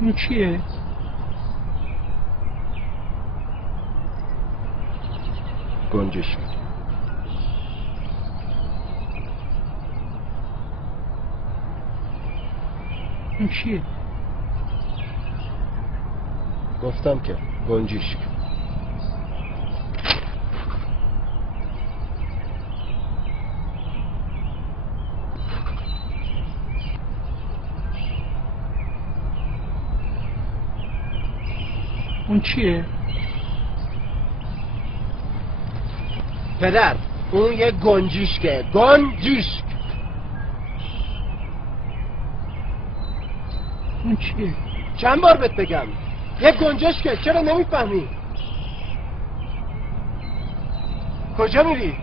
این چیه؟ گنجشک. این چیه؟ گفتم که گنجشک. اون چیه؟ پدر اون یه گنجشکه. گنجشک. اون چیه؟ چند بار بهت بگم یه گنجشکه، چرا نمیفهمی؟ کجا میری؟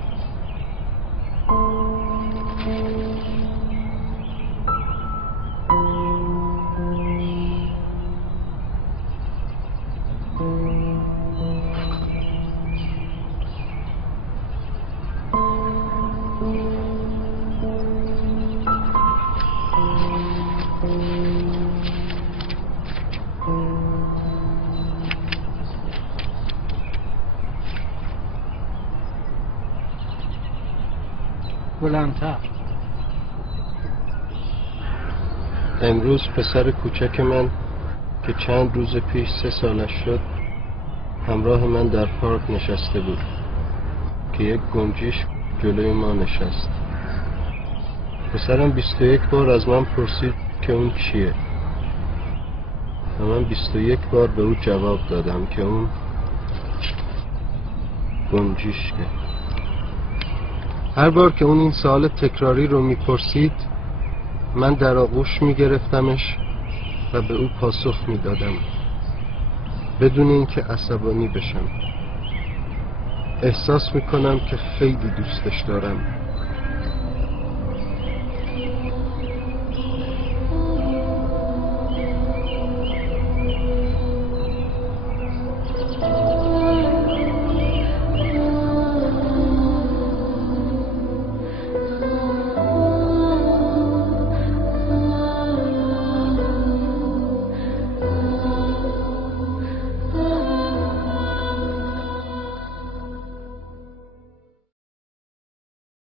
بلندتر. امروز پسر کوچک من که چند روز پیش 3 سالش شد همراه من در پارک نشسته بود که یک گنجشک جلوی ما نشست. پسرم 21 بار از من پرسید که اون چیه و من 21 بار به او جواب دادم که اون گنجشکه. هر بار که اون این سوال تکراری رو میپرسید من در آغوش میگرفتمش و به او پاسخ میدادم بدون اینکه عصبانی بشم. احساس میکنم که خیلی دوستش دارم.